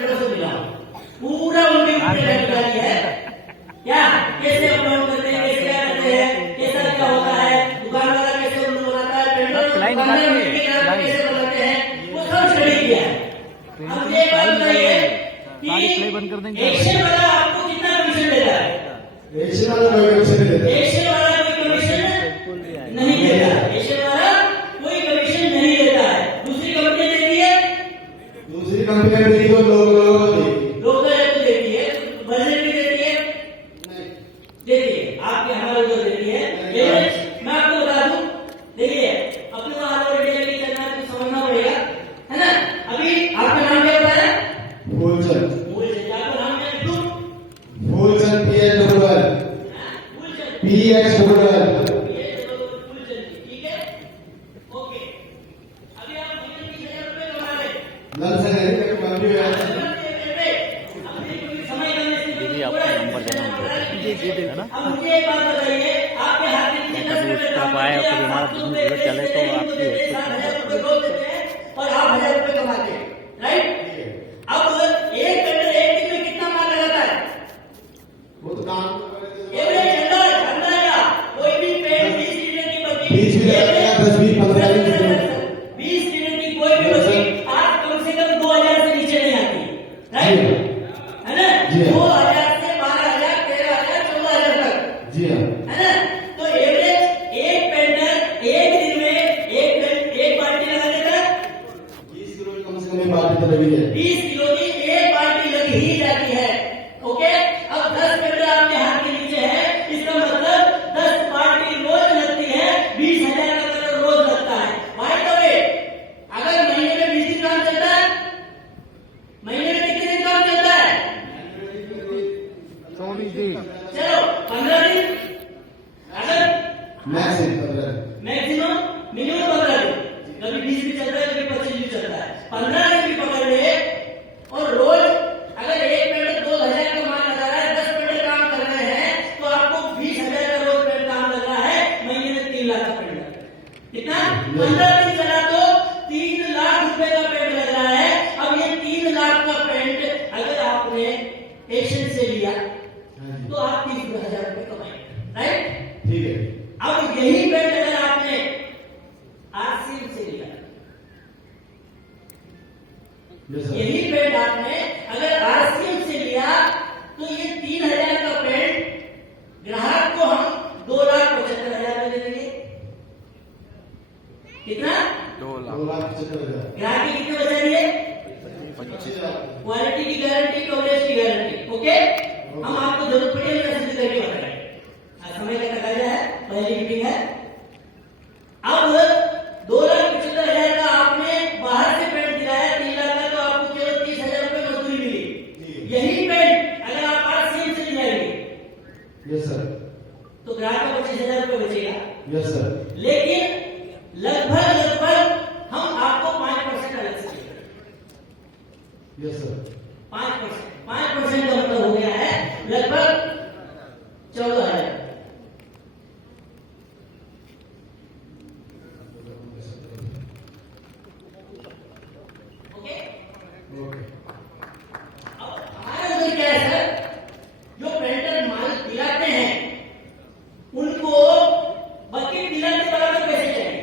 Petrol से मिला पूरा उनके ऊपर जानकारी है क्या, कैसे अपलोड करते हैं, कैसे क्या करते हैं, कैसा क्या होता है, दुकान वाला कैसे उनको बनाता है, पेट्रोल कैसे बनाते हैं, वो सब स्टडी किया है। अब ये बात बताइए कि एक्शन वाला आपको कितना कमीशन देता है? एक्शन वाला कोई कमीशन नहीं देता। एक्शन वाला कोई कमीशन नहीं देता है। एक्शन वाला कोई कमीशन नहीं देता है। दूसरी कंपनी देती है, दूसरी कंपनी देती है, लोग को देती है, बजट भी देती है, देती है, आपके हमारे को देती है। मैं आपको बता दूं, देखिए अपने को ऑलरेडी लेके चलना है तो समझना पड़ेगा, है ना। अभी आपका नाम क्या बताया? फूलचंद। आपका नाम क्या लिखूं? फूलचंद PH ठीक है, ओके। अभी आप 20,000 रुपए कमा रहे हैं, नल से नहीं कभी भी समय करने से आपका नंबर देना है ना। अब मुझे एक बात बताइए, आपके हाथ में कितने कभी उस तरफ आए और कभी हमारा बिजनेस चले तो आपकी 7,000 रुपए रोज देते हैं और आप 1,000 रुपए कमाते हैं, राइट। अब एक टेंडर एक दिन में कितना माल लगाता है? वो तो काम एवरेज अंदाजा कोई भी पेड़ 20 लीटर की बत्ती 20 लीटर की कोई भी बत्ती आज कम से कम 2,000 से नीचे नहीं आती, राइट, है ना। 2,000 से 12,000, 13,000, 14,000 तक, जी हाँ, है ना। तो एवरेज एक पेंटर एक दिन में एक बाल्टी लगा देता है। 20 किलो कम से कम बाल्टी तो लगी है। 20 किलो की एक बाल्टी लगी ही जाती है, ओके। अब 10 पेंटर आपके हाथ के नीचे है, इसका मतलब 10 बाल्टी रोज लगती है, 20,000 का कलर रोज लगता है। बाय द वे, अगर महीने में 20 दिन काम चलता है, महीने में कितने दिन काम चलता है? 24 दिन। चलो 15 दिन, अगर मैक्सिमम मिनिमम 15 दिन, कभी 20 भी चलता है, कभी 25 भी चलता है, 15 दिन भी पकड़ ले। और रोज अगर एक पेंटर 2,000 का माल लगा रहा है, 10 पेंटर काम कर रहे हैं, तो आपको 20,000 का रोज पेंटर काम लग रहा है, महीने में 3 लाख का पेंटर कितना? 15 दिन चला तो 3 लाख रुपए का पेंट लग रहा है। अब ये 3 लाख का पेंट अगर आपने एक्शन से लिया तो आप 30,000 रुपए कमाएंगे, राइट। ठीक है। अब यही पेंट अगर आपने आरसीएम से लिया, यही पेंट आपने अगर आरसीएम से लिया तो ये 3,000 का पेंट ग्राहक को हम 2,75,000 में दे देंगे। कितना? 2,75,000। ग्राहक की कितने बचा रही है? क्वालिटी की गारंटी, कवरेज की गारंटी, ओके। हम आपको जरूरत पड़ी है सिद्ध करके बताएंगे। समय का तकाजा है, पहली मीटिंग है। अब 2,75,000 का आपने बाहर से पेंट दिलाया, 3 लाख का, तो आपको केवल 30,000 रुपए मजदूरी मिली। यही पेंट अगर आप आरसीएम से दिलाएंगे यस सर, तो ग्राहक का 25,000 रुपए बचेगा। Yes sir. लेकिन लगभग हम आपको 5% अलग से देंगे। Yes sir. 5% का मतलब हो गया है लगभग 14,000। ओके, अब हमारे उधर क्या है सर, जो पेंटर माल दिलाते हैं उनको बकेट दिलाते बराबर पैसे चाहिए,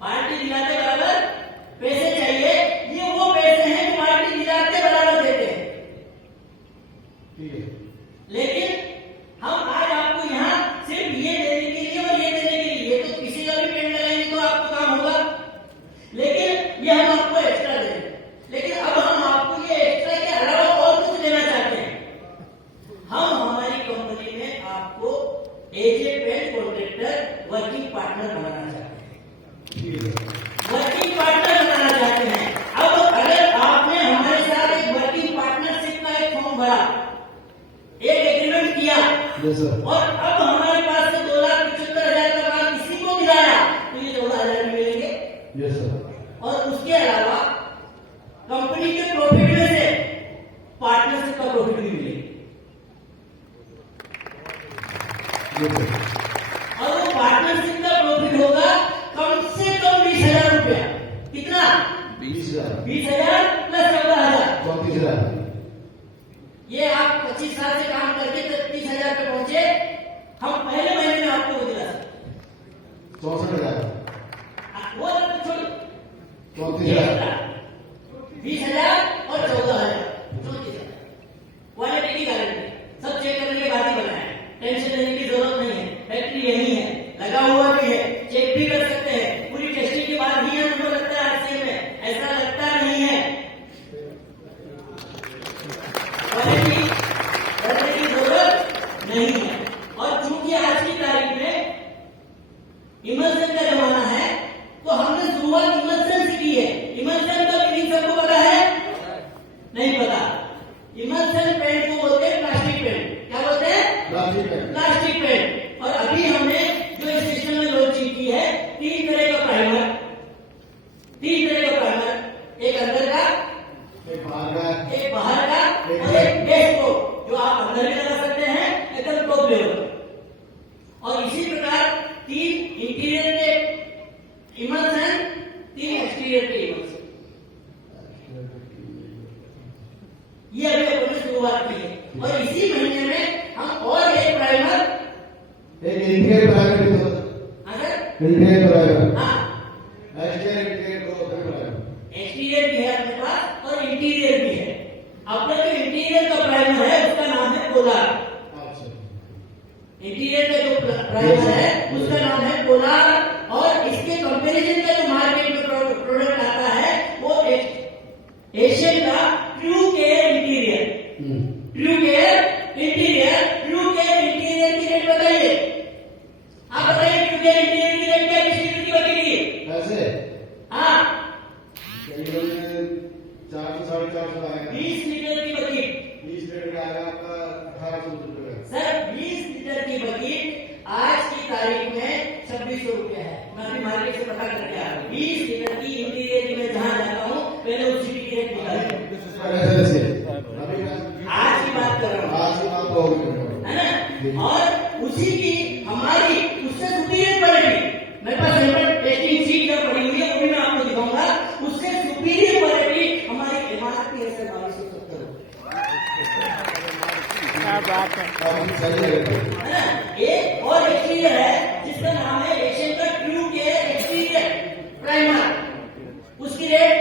पार्टी दिलाते बराबर पैसे चाहिए। ये वो पैसे हैं जो पार्टी दिलाते बराबर देते हैं। ठीक है। लेकिन हम आज आपको यहाँ सिर्फ ये देने के लिए और ये देने के लिए, ये तो किसी का भी पेंट लगाएंगे तो आपको काम होगा, लेकिन ये हम आपको एक्स्ट्रा देंगे। लेकिन अब हम आपको ये एक्स्ट्रा के अलावा और कुछ देना चाहते हैं। हम हमारी कंपनी में आपको as a paint contractor working partner बनाना चाहते हैं। वर्किंग पार्टनर बनाना चाहते हैं। अब अगर आपने हमारे साथ एक वर्किंग पार्टनरशिप का एक फॉर्म भरा, एक एग्रीमेंट किया, और अब हमारे पास से 2,75,000 का माल किसी को दिलाया तो ये 14,000 मिलेंगे। Yes sir. और उसके अलावा कंपनी के प्रॉफिट में से पार्टनरशिप का प्रॉफिट भी मिलेगा। और वो पार्टनरशिप का प्रॉफिट होगा कम से कम 20,000 रुपया। कितना? 20,000। 20,000 प्लस 14,000, 34,000। 30,000 ये आप 25 साल से काम करके 30,000 पे पहुंचे, हम पहले महीने में आपको वो दिला सकते 64,000 हैं। वो छोड़ 34,000 20,000 और 14,000 34,000 क्वालिटी की गारंटी, सब चेक करने के बाद ही बना है, टेंशन लेने की जरूरत नहीं है। फैक्ट्री यही है, लगा हुआ भी है, चेक भी कर सकते हैं, पूरी टेस्टिंग के बाद ही नंबर लगता है आरसीए में, ऐसा लगता नहीं है। क्वालिटी करने की जरूरत नहीं है। और चूंकि आज की तारीख में इमर्सन का जमाना है, तो हमने शुरुआत इमर्सन से की है। इमर्सन का मीनिंग सबको पता है? नहीं पता। इमर्सन पेंट को बोलते हैं प्लास्टिक पेंट। क्या बोलते हैं? Plastic paint. और अभी हमने जो इस सिस्टम में लॉन्चिंग की है, 3 तरह का प्राइमर, एक अंदर का, एक बाहर का और एक बेस को, जो आप अंदर भी लगा सकते हैं एकदम टॉप लेवल। और इसी प्रकार 3 इंटीरियर के इमल्सन, 3 एक्सटीरियर के इमल्सन। ये अभी अपन ने शुरुआत की है। और इसी महीने में हम और एक प्राइमर, एक इंटीरियर प्राइमर भी तो इंटीरियर प्राइमर हाँ एक्सटीरियर भी है अपने पास और इंटीरियर भी है। अपना जो इंटीरियर का प्राइमर है उसका नाम है पोलार। इंटीरियर का जो प्राइमर है उसका नाम है पोलार। और इसके कंपैरिजन का जो मार्केट में प्रोडक्ट आता है वो एशियन का true care interior. True care interior की रेट बताइए। आप बताइए ट्रू केयर इंटीरियर की रेट क्या डिस्ट्रीब्यूटर की बनेगी? ऐसे हाँ 400-450 आएगा। 20 लीटर की बकेट 20 लीटर का आएगा आपका 1800 रुपये। सर 20 लीटर की बकेट आज की तारीख में 2600 रुपया है। मैं अभी मार्केट से पता करके आ रहा हूँ। 20 लीटर की इंटीरियर की मैं जहाँ जाता हूँ पहले उसी की रेट निकाल आज की बात कर रहा हूँ, है ना? और उसी की हमारी उससे सुपीरियर क्वालिटी, मेरे पास सैंपल टेस्टिंग सीट जब पड़ी हुई है वो भी मैं आपको दिखाऊंगा। उससे सुपीरियर क्वालिटी हमारी एमआरपी है सर 2270 रुपये। क्या बात है। है ना? एक और एक्सटीरियर है जिसका नाम है एशियन का ट्रू केयर एक्सटीरियर प्राइमर। उसकी रेट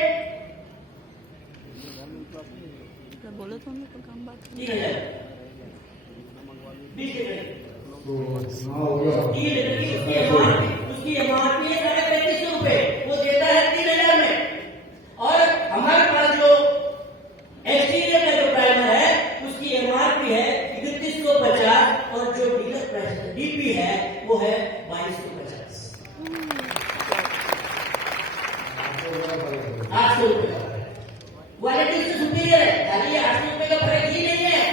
बोलो तो हम लोग काम बात 3,000 20 लीटर तो हाँ हो गया। 3 लीटर की उसकी एमआरपी है 3500 रुपए, वो देता है 3,000 में। और हमारे पास जो एक्सटीरियर का जो प्राइमर है उसकी एमआरपी है 3150 और जो डीलर प्राइस डीपी है वो है 2250। 800 रुपए क्वालिटी से सुपीरियर है। खाली 800 रुपए का फर्क ही नहीं है,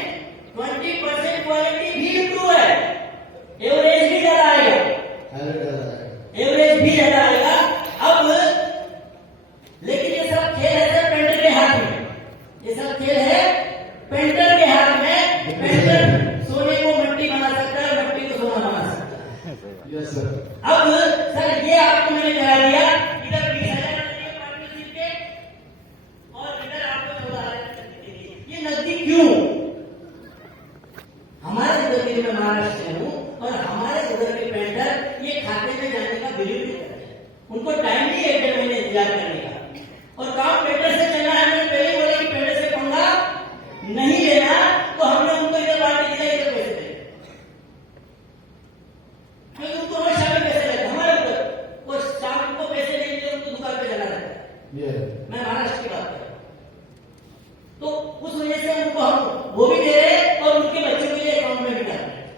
20% क्वालिटी भी इम्प्रूव है। एवरेज भी ज्यादा आएगा, एवरेज भी ज्यादा आएगा। अब लेकिन ये सब खेल है सर पेंटर के हाथ में, ये सब खेल है पेंटर के हाथ में। पेंटर सोने को मट्टी बना सकता है, मट्टी को सोना बना सकता है। Yes sir. अब सर ये आपको मैंने करा दिया, इधर 20,000 पार्टनरशिप के और इधर आपको 14,000 देंगे। ये नजदीक क्यों? हमारे उधर के मैं महाराष्ट्र से हूँ और हमारे उधर के पेंटर ये खाते में जाने का बिलीव नहीं करते हैं। उनको टाइम नहीं है 1.5 महीने इंतजार करने का। और काम पेंटर से चलना है, मैंने पहले बोला कि पेंटर से पंगा नहीं लेना, तो हमने उनको इधर बांट दिया, इधर पैसे दे, क्योंकि उनको हमेशा में पैसे लगते हमारे ऊपर। वो शाम को पैसे नहीं मिले उनको दुकान पे जाना रहता है। मैं महाराष्ट्र की बात कर रहा हूँ। तो उस वजह से उनको हम वो भी दे रहे हैं और उनके बच्चों के लिए अकाउंट में भी डाल रहे हैं।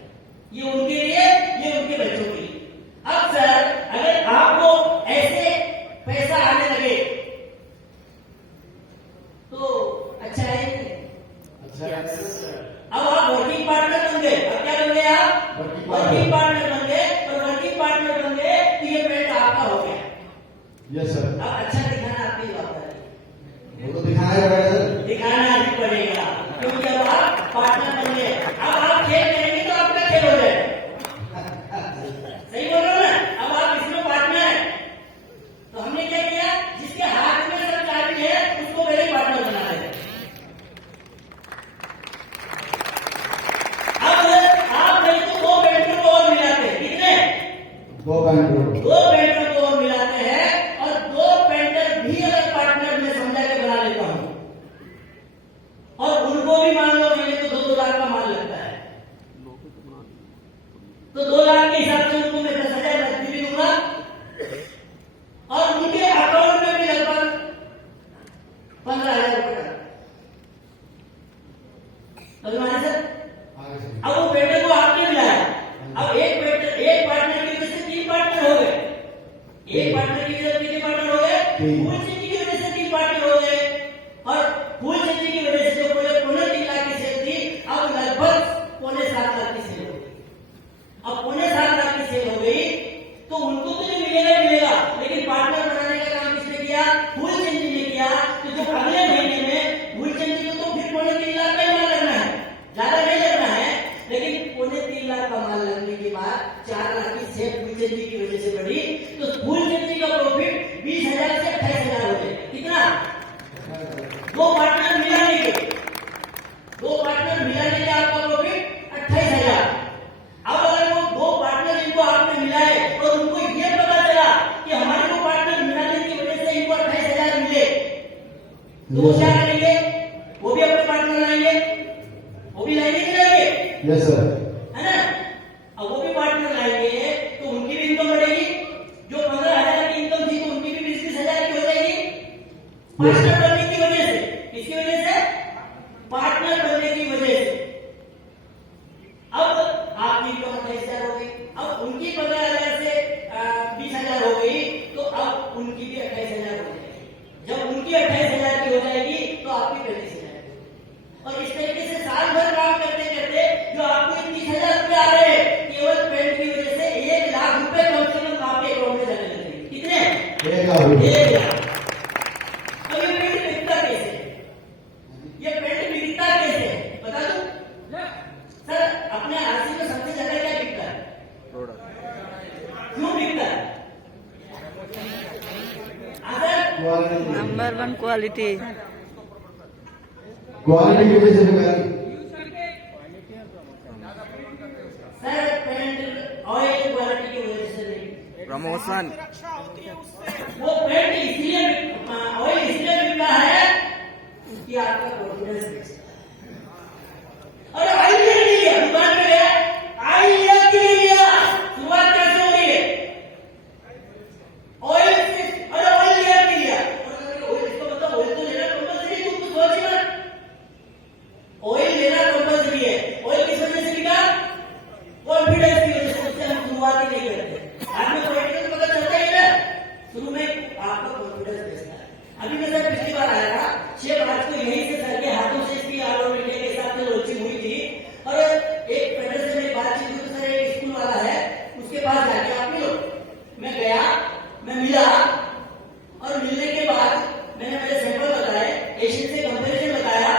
ये उनके लिए, ये उनके बच्चों के लिए। अब सर अगर आपको ऐसे पैसा आने लगे तो अच्छा है नहीं? अच्छा अब आप वर्किंग पार्टनर बन गए। अब क्या बन गए आप? वर्किंग पार्टनर बन गए। और वर्किंग पार्टनर बन गए तो ये पेंट आपका हो गया। Yes sir. अब अच्छा दिखाना आपकी बात है, वो तो दिखाना पड़ेगा सर। दिखाना ही पड़ेगा, क्योंकि अब आप पार्टनर बन गए। अब आप खेल करेंगे तो आपका खेल हो जाएगा। सही बोल रहे हो ना? अब आप इसमें पार्टनर हैं। तो हमने क्या किया, जिसके हाथ में सब चाबी है उसको पहले पार्टनर बना देते। समझ में आया सर? आगे से अब वो पेंटर को आपने मिलाया, अब एक पार्टनर की वजह से 3 पार्टनर हो गए, एक पार्टनर की वजह से कितने पार्टनर हो गए? फूल चंदी की वजह से 3 पार्टनर हो गए, और फूल चंदी की वजह से जो पहले 3.5 लाख की सेल थी, अब लगभग 6.25 लाख की सेल हो गई। अब 6.25 लाख की सेल हो गई तो उनको तो जो मिलेगा ही मिलेगा, लेकिन पार्टनर बनाने का काम किसने किया? फूल चंदी ने किया। तो जब अगले महीने में फूल चंदी को तो फिर 3.25 लाख का ही माल लगना है, ज्यादा नहीं लगना है, लेकिन 3.25 लाख का माल लगने के बाद 4 लाख की सेल फूल चंदी की वजह से बढ़ी, तो फूल चंदी का प्रॉफिट 20,000 से 28,000 हो गया। कितना? 2 पार्टनर मिलाने के, 2 पार्टनर मिलाने के आपका प्रॉफिट 28,000। अब अगर वो 2 पार्टनर जिनको आपने मिलाए और उनको ये पता चला कि हमारे को पार्टनर मिलाने की वजह से इनको 28,000 मिले, तो वो क्या करेंगे? वो भी अपने पार्टनर लाएंगे, वो भी लाएंगे कि लाएंगे? Yes sir. है ना? अब वो भी पार्टनर लाएंगे तो उनकी भी इनकम बढ़ेगी, जो 15,000 की इनकम थी तो उनकी भी 20,000 की हो जाएगी, पार्टनर बनने की वजह से। किसकी वजह से? पार्टनर बनने की वजह से। अब आपकी इनकम 28,000 हो गई, अब उनकी 15,000 से 20,000 हो गई, तो अब उनकी भी 28,000 हो जाएगी। जब उनकी 28,000 की हो जाएगी तो आपकी 35,000 की। और इस तरीके से साल भर काम करते करते जो आपको 30,000 रुपये आ रहे हैं, केवल पेंट की वजह से 1 लाख रुपए कम से कम आपके अकाउंट में जाने लगेंगे। कितने? 1 लाख रुपए। 1 लाख। अब ये पेंट बिकता कैसे? ये पेंट बिकता कैसे बता दो सर? अपने आरसी में सबसे ज्यादा क्या बिकता है? क्यों बिकता है? Sir number 1 quality. क्वालिटी की वजह से बिका। सर पेंट ऑयल क्वालिटी की वजह से नहीं, प्रमोशन वो पेंट इसलिए ऑयल इसलिए बिकता है कि आपका कॉन्फिडेंस बेचता है। अरे ऑयल क्यों नहीं लिया? दुकान पे गया, ऑयल लिया क्यों नहीं लिया? शुरुआत कैसे हो रही है? ऑयल से, अरे ऑयल लिया क्यों लिया? ऑयल इसका मतलब ऑयल तो लेना कंपल्सरी, तुम कुछ सोच मत। ऑयल लेना कंपल्सरी है। ऑयल किस वजह से बिका? कॉन्फिडेंस की वजह से। उससे हम शुरुआत ही नहीं करते, आदमी कॉन्फिडेंस पता चलता ही ना, शुरू में आपका कॉन्फिडेंस बेचता है। अभी मैं सर पिछली बार आया था, 6 मार्च को यहीं से सर के हाथों से इसकी ऑल ओवर इंडिया के साथ लॉन्चिंग हुई थी, और एक पेंटर से मेरी बातचीत हुई तो सर एक स्कूल वाला है, उसके पास जाके आप मिलो। मैं गया, मैं मिला, और मिलने के बाद मैंने मेरे सैंपल बताए, एशियन से कंपेरिजन बताया,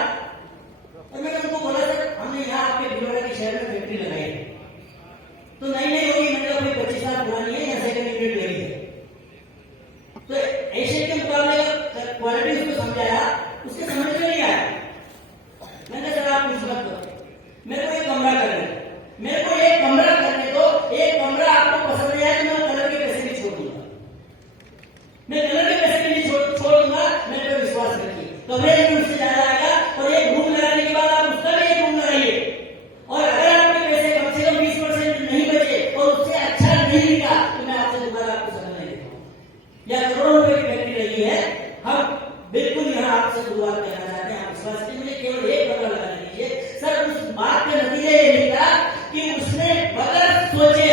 और मैंने उनको बोला सर हमने यहाँ आपके भिलवाड़ा के शहर में फैक्ट्री लगाई है, तो नहीं होगी, मतलब अभी 25 साल पुरानी है, यहाँ सेकंड यूनिट लगी है। तो एशियन के मुकाबले क्वालिटी उसको समझाया, उसके समझ में नहीं आया। मैंने सर आप कुछ मत करो, मेरे को एक कमरा करने दो, मेरे को एक कमरा करने दो, एक कमरा आपको पसंद नहीं आया तो मैं कलर के पैसे नहीं छोड़ दूंगा, मैं कलर के पैसे नहीं छोड़ दूंगा, मेरे पर विश्वास रखिए। कमरे में उससे ज्यादा आएगा, और एक रूम लगाने के बाद आप उसका भी एक रूम लगाइए, और अगर आपके पैसे कम से कम 20% नहीं बचे और उससे अच्छा नहीं दिखा तो मैं आपसे दोबारा आपको समझ नहीं देता हूँ। या करोड़ों रुपए की फैक्ट्री लगी है, हम बिल्कुल यहाँ आपसे शुरुआत करना चाहते हैं, आप विश्वास कीजिए, मुझे केवल एक कमरा लगाने दीजिए। सर उस बात का नतीजा ये निकला कि उसने बगैर सोचे,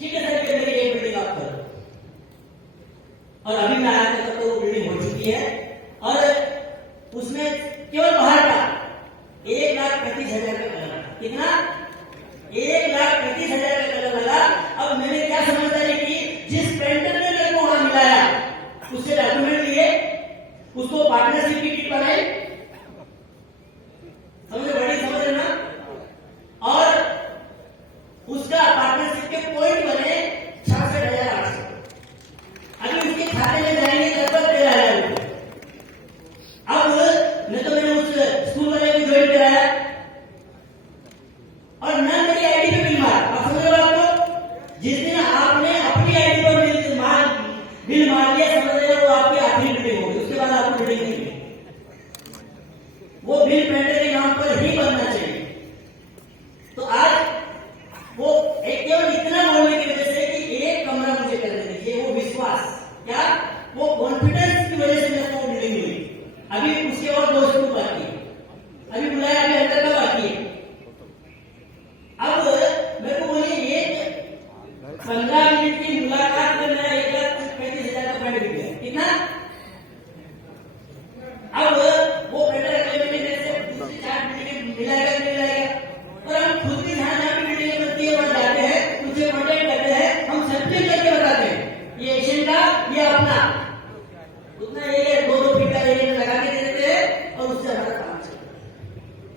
ठीक है सर कि मेरी एक बिल्डिंग आप करो, और अभी मैं आया तक तो वो बिल्डिंग हो चुकी है, और उसमें केवल बाहर का 1,35,000 का कलर लगा। कितना? 1,35,000 का कलर लगा। अब मैंने क्या समझदारी की, जिस पेंटर ने मेरे को वहां मिलाया उससे डॉक्यूमेंट लिए, उसको पार्टनरशिप की किट बनाई, समझ बड़ी समझ ना, और उसका पार्टनरशिप के पॉइंट बने 66,800। अभी उसके खाते में जाएंगे लगभग 13,000 रुपए। अब न तो मैंने उस स्कूल वाले को ज्वाइन कराया, और न मेरी आईडी पे बिल मारा। आप समझ रहे हो बात को? जिस दिन आपने अपनी आईडी पर बिल मार लिया, समझ रहे हो, वो आपकी आखिरी बिल्डिंग होगी, उसके बाद आपको बिल्डिंग नहीं मिलेगी।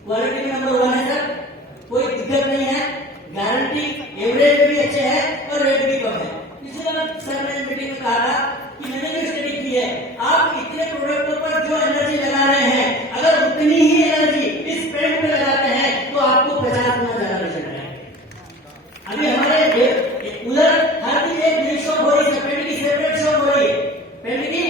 क्वालिटी में नंबर 1 है सर, कोई दिक्कत नहीं है, गारंटी एवरेज भी अच्छे है और रेट भी कम है। इसी तरह सर ने मीटिंग में कहा था कि मैंने जो स्टडी की है, आप इतने प्रोडक्टों पर जो एनर्जी लगा रहे हैं, अगर उतनी ही एनर्जी इस पेंट पे लगाते हैं तो आपको 50 गुना ज्यादा रिजल्ट आएगा। अभी हमारे उधर हर चीज एक नई शॉप हो रही है, पेंट की सेपरेट शॉप हो रही है, पेंट की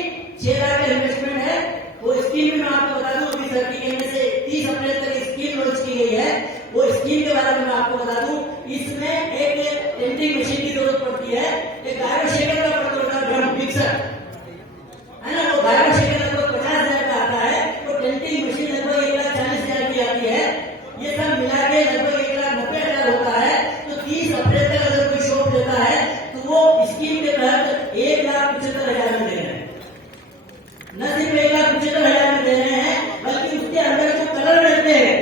6 लाख का इन्वेस्टमेंट है। वो स्कीम में मैं आपको बता दूं, अभी सर की कहने से 30 अप्रैल तक स्कीम लॉन्च की गई है। वो स्कीम के बारे में मैं आपको बता दूं, इसमें एक टेंटिंग मशीन की जरूरत पड़ती है, एक गायब शेकर का पड़ता है, ड्रम मिक्सर है ना, वो गायब शेकर लगभग 50,000 का आता है, तो टेंटिंग मशीन लगभग 1,40,000 की आती है। ये सब मिला के लगभग 1,90,000 होता है। तो 30 अप्रैल तक अगर कोई शॉप लेता है तो वो स्कीम के तहत 1,75,000 में दे रहे हैं। न सिर्फ 1,75,000 में दे रहे हैं, बल्कि उसके अंदर जो कलर रहते हैं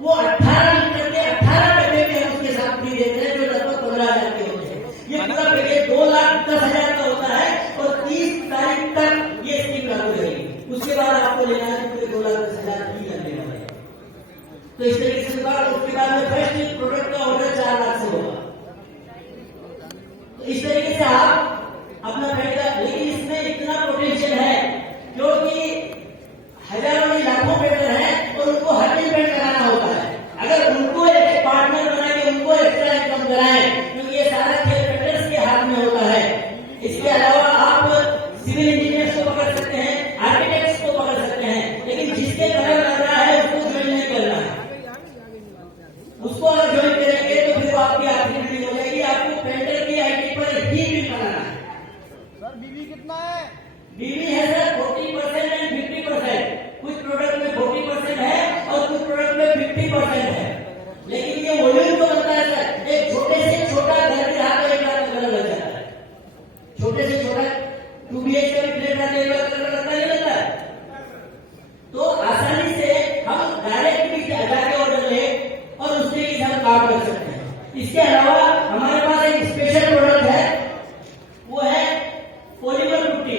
वो 18 लीटर के 18 डब्बे में हम उसके साथ फ्री देते हैं, जो लगभग 15,000 के होते हैं। ये पूरा पैकेज 2,10,000 का होता है और 30 तारीख तक ये स्कीम लागू रहेगी। उसके बाद आपको लेना है तो 2,10,000 ही लगने वाला है। तो इस तरीके से उसके बाद में फर्स्ट प्रोडक्ट का ऑर्डर 4 लाख से होगा। तो इस तरीके से आप अपना पेंट का, लेकिन इसमें इतना पोटेंशियल है क्योंकि हजारों नहीं लाखों पेंटर हैं और उनको हर दिन पेंट कराना होता है। अगर उनको एक पार्टनर बना के उनको एक्स्ट्रा इनकम कराएं, क्योंकि ये सारा खेल पेंटर्स के हाथ में होता है। इसके अलावा आप सिविल इंजीनियर्स को पकड़ सकते हैं, आर्किटेक्ट्स को पकड़ सकते हैं, लेकिन जिसके कलर लग रहा है उसको ज्वाइन नहीं करना है। उसको अगर ज्वाइन करेंगे तो फिर आपकी आर्थिक मीटिंग हो जाएगी, आपको पेंटर की आईडी पर ही बिल बनाना है। सर बीवी कितना है? बीवी है सर 40% एंड 50%। कुछ प्रोडक्ट में 40% है और कुछ प्रोडक्ट में 50% है, लेकिन ये वॉल्यूम तो बनता है सर। एक छोटे से छोटा घर के हाथ में 1 लाख का कलर लग जाता है, छोटे से छोटा 2 BHK का फ्लैट में 1 लाख का कलर लगता नहीं लगता है। तो आसानी से हम डायरेक्ट भी जाके ऑर्डर ले और उससे ही हम काम कर सकते हैं। इसके अलावा हमारे पास एक स्पेशल प्रोडक्ट है, वो है पॉलीमर पुट्टी।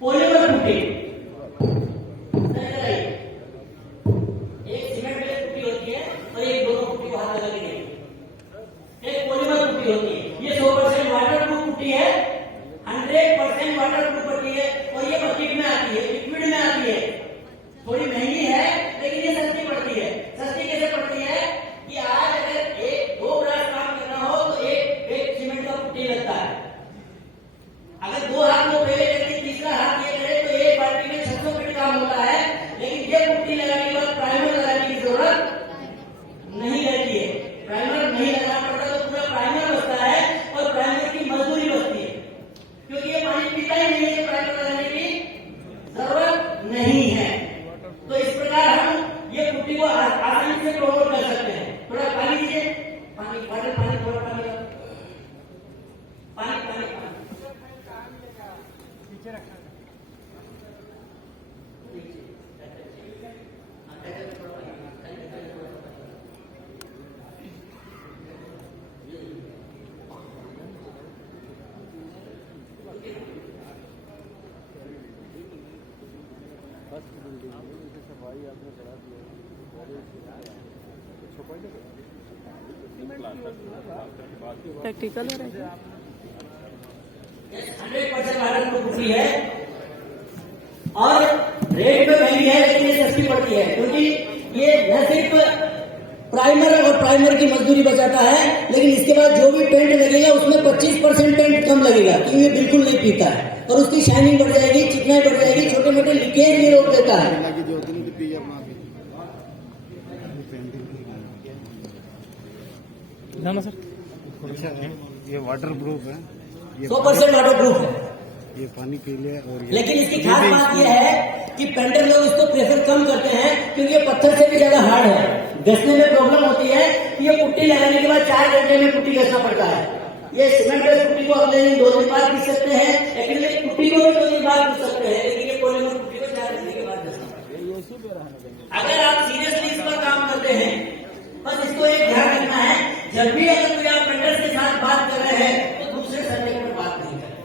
पॉलीमर पुट्टी एक सीमेंट बेस पुट्टी होती है और एक दोनों पुट्टी को हाथ लगा के देंगे। एक पॉलीमर पुट्टी होती है, ये 100% वाटर प्रूफ पुट्टी है, 100% वाटर प्रूफ पुट्टी है और ये बकेट में आती है, लिक्विड में आती है। थोड़ी महंगी है लेकिन ये सस्ती पड़ती है। सस्ती कैसे पड़ती है कि आज अगर 1-2 ब्रास काम करना हो तो एक सीमेंट का पुट्टी लगता है। अगर 2 हाथ को पहले करके तीसरा हाथ ये करे तो एक बाल्टी में 600 फीट काम होता है, लेकिन ये पुट्टी लगाने के बाद प्राइमर लगाने की जरूरत नहीं रहती है। प्राइमर नहीं लगाना पड़ता तो पूरा प्राइमर बचता है और प्राइमर की मजदूरी बचती है, क्योंकि ये पानी पीता ही नहीं है, प्राइमर लगाने की जरूरत नहीं है। तो इस प्रकार हम ये पुट्टी को आसानी से प्रमोट कर सकते हैं। थोड़ा पानी दीजिए, पानी वाटर पानी थोड़ा पानी पानी पानी पीछे रखा है। सफाई आपने करा दिया, प्रैक्टिकल हो रहा है। 100% वाटर प्रूफ पुट्टी है और रेट में महंगी है, लेकिन ये सस्ती पड़ती है, क्योंकि ये न सिर्फ प्राइमर और प्राइमर की मजदूरी बचाता है, लेकिन इसके बाद जो भी पेंट लगेगा उसमें 25% पेंट कम लगेगा, क्योंकि ये बिल्कुल नहीं पीता है और उसकी शाइनिंग बढ़ जाएगी, चिकनाई बढ़ जाएगी, छोटे मोटे लीकेज भी रोक देता है। ना सर, अच्छा ये वाटर प्रूफ है, 100% वाटर प्रूफ है, ये पानी पी ले। और लेकिन इसकी खास बात यह है कि पेंटर लोग इसको प्रेशर कम करते हैं, क्योंकि ये पत्थर से भी ज्यादा हार्ड है। घसने में प्रॉब्लम होती है कि ये पुट्टी लगाने के बाद 4 घंटे में पुट्टी घसना पड़ता है। ये सीमेंट बेस पुट्टी को अगले दिन 2 दिन बाद घिस सकते हैं, एक्रिलिक पुट्टी को भी 2 दिन बाद घिस सकते हैं, लेकिन ये पॉलीमर पुट्टी को 4 घंटे के बाद घसना पड़ता है। अगर आप सीरियसली इस पर काम करते हैं, बस इसको एक ध्यान रखना है, जब भी अगर कोई आप पेंटर के साथ बात कर रहे हैं तो दूसरे सब्जेक्ट में बात नहीं करें,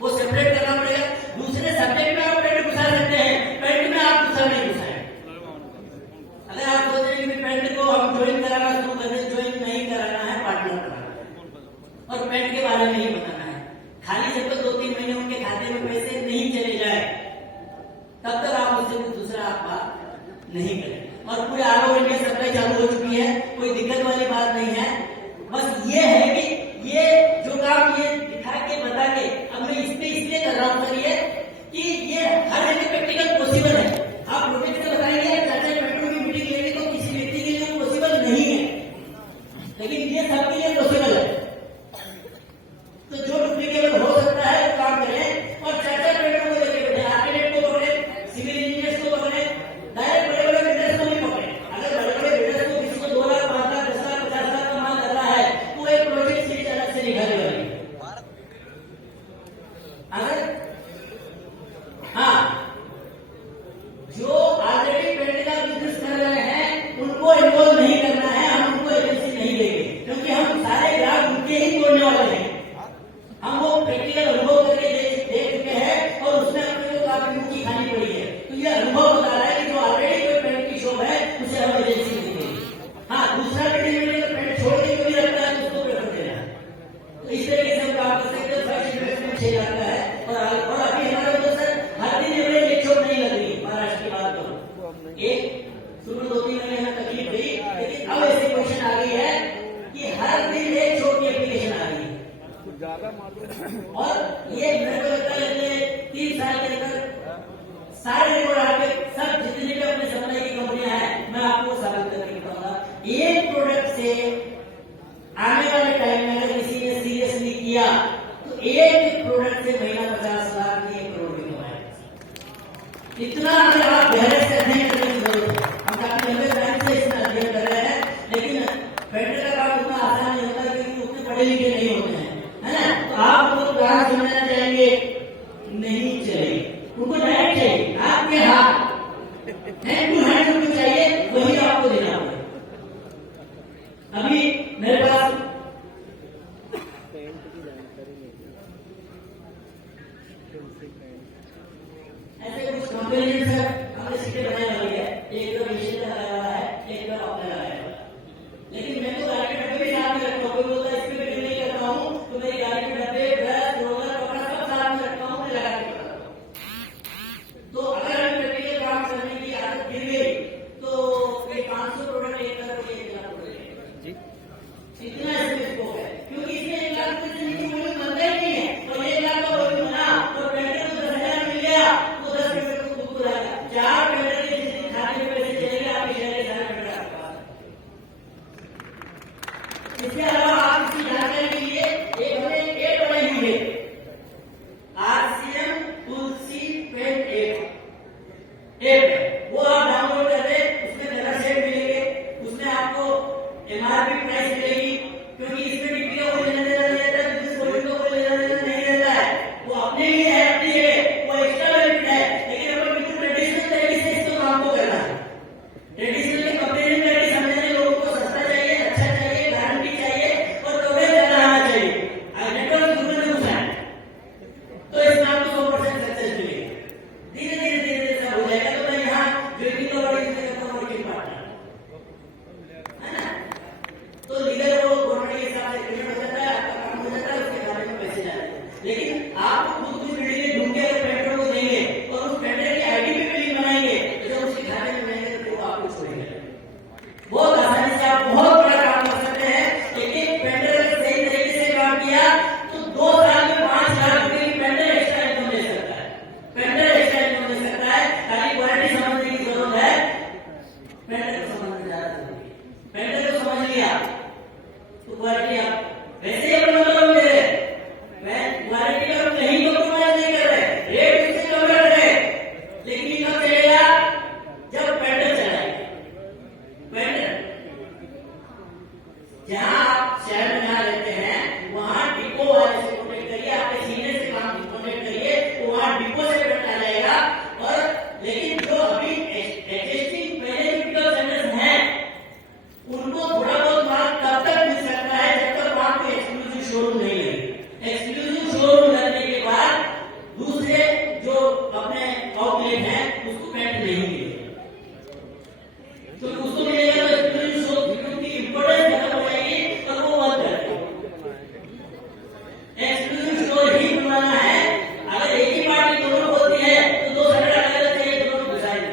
वो सेपरेट करना पड़ेगा। दूसरे सब्जेक्ट में आप पेंट घुसा सकते नहीं करें। और पूरे ऑल ओवर इंडिया सप्लाई चालू हो चुकी है, कोई दिक्कत वाली बात नहीं है। बस ये है कि ये जो काम ये दिखा के बता के अब मैं इसलिए कर रहा हूँ सर ये कि ये हर जगह प्रैक्टिकल पॉसिबल है। आप रोटी से बताएंगे चाचा पेट्रोल की मीटिंग लेंगे तो किसी व्यक्ति के लिए पॉसिबल नहीं है, लेकिन ये सबके लिए पॉसिबल है। तो जो डुप्लीकेबल हो सकता है वो काम करें और चाचा पेट्रोल को लेके बैठे, आर्किटेक्ट को पकड़े, सिविल इंजीनियर्स को पकड़े, डायरेक्ट बड़े बड़े बिल्डर्स को भी पकड़े। अगर बड़े बड़े बिल्डर्स को किसी को 2 लाख 5 लाख 10 लाख 50 लाख का माल करना है तो एक प्रोजेक्ट सीरीज अलग से निकाले वाली। अगर हाँ जो ऑलरेडी पेंट का बिजनेस कर रहे हैं उनको इन्वॉल्व नहीं करना है, हम उनको एजेंसी नहीं देंगे क्योंकि हम सारे ग्राहक उनके ही तोड़ने वाले हैं। हम वो प्रैक्टिकल अनुभव करके देख चुके हैं और उसमें अपने को काफी मुक्ति खानी पड़ी है। तो ये अनुभव बता रहा है कि जो ऑलरेडी कोई पेंट की शॉप है उसे हम एजेंसी देंगे। हाँ, दूसरा पेंट छोड़ के कोई रखता है तो उसको प्रेफर देना। तो इस तरीके से हम काम कर सकते हैं। फर्स्ट इन्वेस्टमेंट 6 लाख का है और अभी हमारे तो सर हर दिन एवरेज एक शॉप नहीं लग रही। महाराष्ट्र की बात करूँ, एक शुरू में 2-3 महीने हमें तकलीफ हुई, लेकिन अब ऐसी पोजिशन आ गई है कि हर दिन एक शॉप की एप्लीकेशन आ रही है। और ये मेरे को लगता है 3 साल के अंदर सारे रिकॉर्ड आके सब जितने भी अपने सप्लाई की कंपनियां हैं मैं आपको साबित करके बताऊंगा। एक प्रोडक्ट से आने वाले टाइम में अगर किसी ने सीरियसली किया तो एक प्रोडक्ट से महीना 50 लाख की 1 करोड़ भी कमाएगा। इतना अगर आप गहरे से अध्ययन करने की जरूरत है। हम काफी लंबे टाइम से इसमें अध्ययन कर रहे हैं, लेकिन पेंटर का काम उतना आसान नहीं होता क्योंकि उतने पढ़े लिखे नहीं होते हैं, है ना। तो आप उनको कहां समझना चाहेंगे? नहीं चाहिए, उनको डायरेक्ट चाहिए, आपके हाथ हैंड टू हैंड उनको चाहिए, वही आपको देना होगा। अभी मेरे पास ऐसे कुछ कंपेरिजन है, हमने सीटें बनाई वाली है, एक तो मशीन का लगाया हुआ है, एक तो अपना लगाया हुआ है। लेकिन मैं तो गाड़ी के डब्बे भी साथ में रखता हूँ, कोई बोलता है इसमें फिटिंग नहीं करता हूँ तो मेरी गाड़ी के डब्बे ब्रश रोलर कपड़ा सब साथ में रखता हूँ, मैं लगा के रखता हूँ। तो अगर हम प्रैक्टिकल काम करने की आदत गिर गई तो ये 500 प्रोडक्ट एक तरफ 1 लाख प्रोडक्ट इतना इसमें स्कोप है, क्योंकि इसमें 1 लाख से नीचे वॉल्यूम बनता ही नहीं है। और 1 लाख का वॉल्यूम बना और पेंटर को 10,000 मिल गया तो 10 पेंटर को खुद को रहेगा। 4 पेंटर के जितने खाते में पैसे चलेंगे आपके शहर के सारे पेंटर आपके पास। इसके अलावा आप इसकी जानकारी के लिए एक हमने ऐप बनाई हुई है, RCM तुलसी पेंट ऐप, वो आप डाउनलोड कर ले, उसमें कलर शेड मिलेंगे, उसमें आपको MRP प्राइस मिलेगी, क्योंकि इसमें डिग्री का कोई लेना देना नहीं रहता है, बिजनेस वॉल्यूम का कोई लेना देना नहीं रहता है। वो अपने लिए है, अपनी जगह वो एक्स्ट्रा बेनिफिट है, लेकिन हमें बिल्कुल ट्रेडिशनल तरीके से इसको काम को करना है। ट्रेडिशनल के कंपेरिजन करके समझने लोगों को सस्ता चाहिए, अच्छा चाहिए, गारंटी चाहिए और कवरेज ज्यादा आना चाहिए। नेटवर्क ग्रुप में घुसा है तो इसमें आपको 100% सक्सेस मिलेगी। धीरे धीरे धीरे धीरे सब हो जाएगा। तो मैं यहाँ जो भी कवरेज करता हूँ वर्किंग पार्टनर, है ना। तो लीगल वो गवर्नमेंट के हिसाब से पेमेंट हो जाता है, आपका काम हो जाता है, उसके खाते में पैसे जाते हैं। लेकिन आप खुद कुछ बिल्डिंग ढूंढ के अगर पेंटर को देंगे और उस पेंटर की आईडी पे बिलिंग बनाएंगे तो जब उसके खाते में मिलेंगे तो वो आपको छोड़ेंगे। बहुत आसानी से आप बहुत बड़ा काम कर सकते हैं। लेकिन पेंटर अगर सही तरीके से काम किया तो 2 साल में 5 लाख रुपए की पेंटर एक्स्ट्रा इनकम दे सकता है। पेंटर एक्स्ट्रा इनकम दे सकता है। खाली क्वालिटी समझने की जरूरत है, पेंटर को समझना ज्यादा जरूरी है। पेंटर को समझ लिया तो क्वालिटी आप वैसे ही अपना मतलब दे रहे, क्वालिटी का कहीं कॉम्प्रोमाइज नहीं कर रहे, रेट उससे कम रख रहे, लेकिन ये कब चलेगा? जब पेंटर चलाएगा। पेंटर जहां आप शहर में जहां रहते हैं वहां डिपो वाले से कॉन्टेक्ट करिए, आपके सीनियर से काम कॉन्टेक्ट करिए, तो वहां डिपो से पेंट आ जाएगा। और लेकिन जो अभी एग्जिस्टिंग पहले डिजिटल सेंटर्स हैं उनको थोड़ा बहुत माल तब तक मिल सकता है जब तक वहां पे एक्सक्लूसिव शोरूम नहीं लगे। एक्सक्लूसिव शोरूम लगने के बाद दूसरे जो अपने आउटलेट हैं उसको पेंट नहीं मिलेगा, तो उसको मिलेगा तो एक्सक्लूसिव शोरूम की इंपोर्टेंस खत्म हो जाएगी और वो बंद कर देगा। एक्सक्लूसिव स्टोर ही बनाना है। अगर एक ही पार्टी दोनों होती है तो 2 शटर अलग अलग चाहिए, दोनों घुसाएंगे।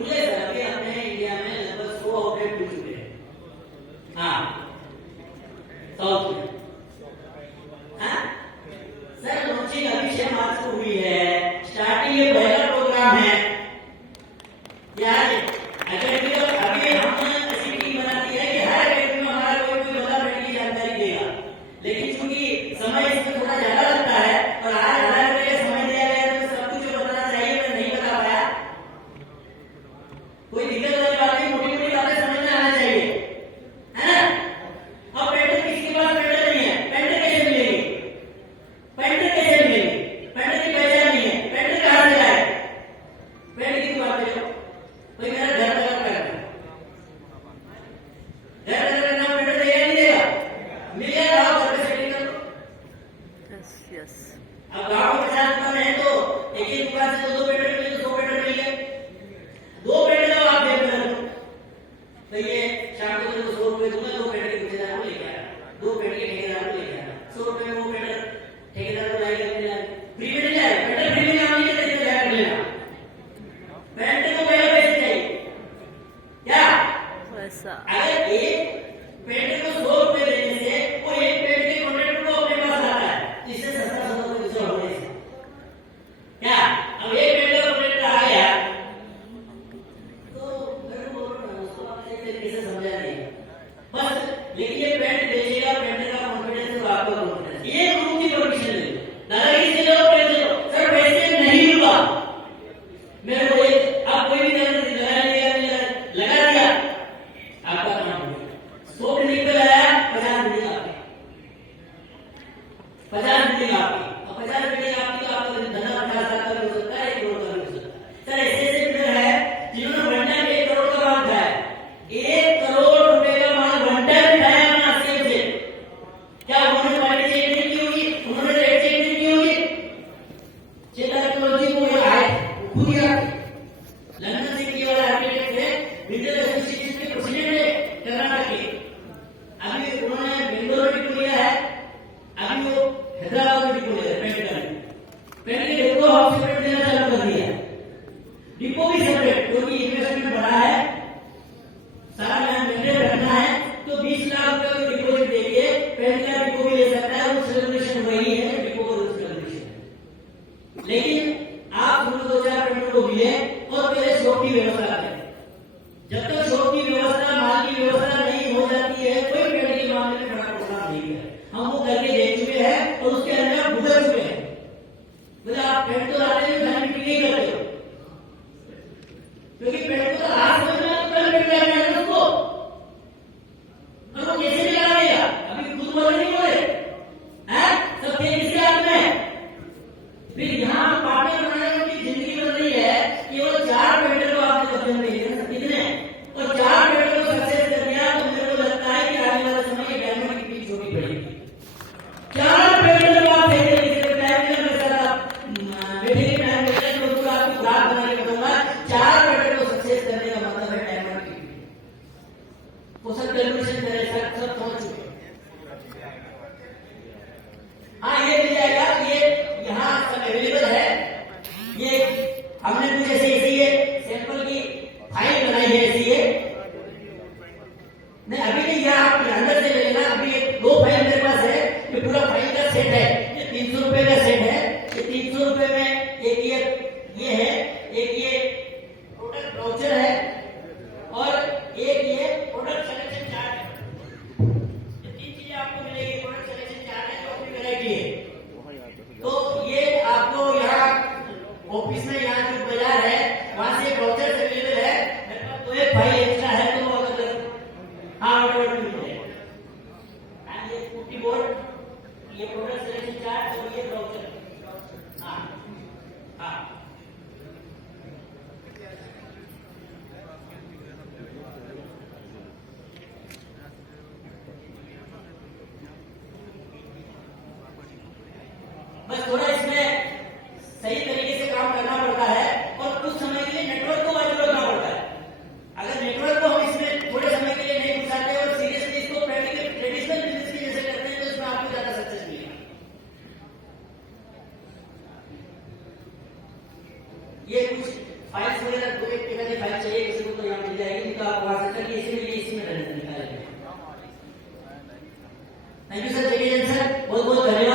खुले सर अभी अपने इंडिया में लगभग 100 आउटलेट खुल चुके हैं। हाँ साउथ में। हाँ सर लॉन्चिंग अभी 6 मार्च को हुई है। स्टार्टिंग ये पहला प्रोग्राम है यार। अकेडमी तो अभी हमने ऐसी टीम बना दी है कि हर अकेडमी में हमारा कोई कोई बंदा बैठ के जानकारी देगा, लेकिन चूंकि समय इसमें थोड़ा ज्यादा लगता है और आज आधा घंटे का समय दिया गया है तो सब कुछ जो बताना चाहिए मैं नहीं बता पाया। कोई दिक्कत वाली बात नहीं, मोटी मोटी बातें समझ में आना चाहिए, है ना। अब पेंटर किसी के पास पेंटर नहीं है, पेंटर कैसे मिलेगी? पेंटर कैसे मिलेगी? पेंटर की पहचान नहीं है, पेंटर कहाँ से लाए? पेंटर की बात करो, कोई मेरा घर का काम करता है, घर का नाम पेंटर देगा नहीं देगा? मिल गया गाँव घर पे सेटिंग कर लो। यस यस अब गाँव में 50 दुकान है तो एक ही दुकान से 2 पेंटर मिले तो 100 पेंटर मिल गए। 2 पेंटर तो आप जेब में रखो, तो ये शाम को तो 100 रुपए दूंगा, 2 पेंटर के ठेकेदार को लेके आया, 2 पेंटर के ठेकेदार को लेके आया, 100 रुपए में वो पेंटर ठेकेदार को लाएगा फ्री में नहीं जाए। पेंटर फ्री में काम नहीं करते, जाकर लेना। पेंटर को पहले पैसे चाहिए क्या? वैसा अगर एक पेंटर को 100 रुपए देने से वो एक पेंटर के कॉन्ट्रैक्टर को अपने पास आता है, इससे सस्ता 100 रुपए दूसरा होने से क्या? अब एक पेंटर कॉन्ट्रैक्टर आ गया तो मेरे को उसको आप सही तरीके से समझा नहीं बस। लेकिन ये पेंट बेचेगा, पेंटर का कॉन्फिडेंस और आपका कॉन्फिडेंस, ये गुरु की परमिशन ले लो, दादागिरी से लो, पैसे लो। सर पैसे नहीं लूंगा, मेरे को एक आप कोई भी तरह से लगा दिया आपका काम हो गया। 100 बिल्डिंग पे लगाया, 50 बिल्डिंग आपकी, 50 बिल्डिंग आपकी, और 50 बिल्डिंग आपकी तो आपका धंधा 50 लाख का भी हो सकता है, 1 करोड़ का भी हो सकता है। सर ऐसे ऐसे बिल्डर है जिन्होंने वन टाइम 1 करोड़ का माल खाया, 1 करोड़ रुपए का माल वन टाइम खाया अपना सेल से। क्या उन्होंने क्वालिटी चेक नहीं की होगी? उन्होंने रेट चेक नहीं की होगी? चेता टेक्नोलॉजी को आए खुद ही लंदन से किया वाला आर्किटेक्ट है, बिल्डर एसोसिएशन के प्रेसिडेंट है कर्नाटक के। अभी उन्होंने बेंगलोर में डिपो लिया है, अभी वो हैदराबाद में डिपो लिया है। पेंट के डिपो हाउस सेपरेट देना चालू कर दिया है, डिपो भी सेपरेट, क्योंकि इन्वेस्टमेंट बढ़ा है, सारा यहाँ मेंटेन रखना है तो 20 लाख रुपए को डिपोजिट देके पेंट का डिपो भी ले सकता है। वो सेलिब्रेशन वही है, डिपो का सेलिब्रेशन। लेकिन आप उन 2-4 पेंटर को मिले और पहले शॉप की व्यवस्था करें। जब तक शॉप की व्यवस्था, माल की व्यवस्था नहीं हो जाती है, कोई पेंट के मामले में बड़ा प्रोग्राम नहीं है। हम वो करके देख चुके हैं और उसके अंदर गुजर चुके हैं। मतलब आप पेंट तो लाते हो, खाने पीने नहीं करते हो, क्योंकि पेंट को तो आज समझना तो कल पेंट लगाना है उसको, और वो कैसे नहीं लगाएगा? अभी खुद बोले नहीं बोले हैं, सब किसके हाथ में है? फिर यहाँ पार्टनर बनाने में उनकी जिंदगी बन रही है। केवल 4 पेंटर को आपने कब्जे में दिए हैं, कितने? और 4 पेंटर को सक्सेस कर दिया तो मेरे को लगता है कि आने वाला समय ये डायमंड की पीठ छोटी पड़ेगी। 4 पेंटर को आप देख लीजिए, टाइम में मैं सारा बैठे के टाइम में तो पूरा आपको ग्राफ बना के बताऊंगा। 4 पेंटर को सक्सेस करने का मतलब है डायमंड की पीठ। वो सब कैलकुलेशन करे, सब पहुंच चुके। हाँ ये मिल जाएगा, ये यहाँ सब अवेलेबल है। ये हमने कुछ ऐसे ये सैंपल की फाइल बनाई है ऐसी ये। नहीं अभी नहीं, यहाँ आप अंदर से ले लेना। अभी ये 2 फाइल मेरे पास है, ये पूरा फाइल का सेट है। ये 300 रुपए का सेट है। ये 300 रुपए में एक ये है, एक ये प्रोडक्ट ब्राउचर है और एक ये प्रोडक्ट सिलेक्शन चार्ट है। ये 3 चीजें आपको मिलेगी। प्रोडक्ट सिलेक्शन चार्ट है, जो भी वैरायटी है। तो ये आपको यहाँ ऑफिस में, यहाँ जो बाजार है वहां से ब्राउचर अवेलेबल है। मेरे पास तो एक फाइल एक्स्ट्रा है, तो अगर हाँ ऑर्डर मिल जाएगा। ये कुकी बोर्ड, ये प्रोडक्ट सिलेक्शन चार्ट और ये ब्राउचर। हाँ हाँ बस थोड़ा इसमें सही तरीके से काम करना पड़ता है और कुछ समय के लिए नेटवर्क को वाइड रखना पड़ता है। अगर नेटवर्क को हम इसमें थोड़े समय के लिए नहीं घुसाते और सीरियसली इसको प्रैक्टिकल ट्रेडिशनल बिजनेस की जैसे करते हैं तो इसमें आपको ज्यादा सक्सेस मिलेगा। ये कुछ फाइल्स वगैरह दो एक की फाइल चाहिए किसी को तो यहाँ मिल जाएगी, नहीं तो आप वहां से चलिए इसी में निकालेंगे। थैंक यू सर, जय हिंद सर, बहुत बहुत धन्यवाद।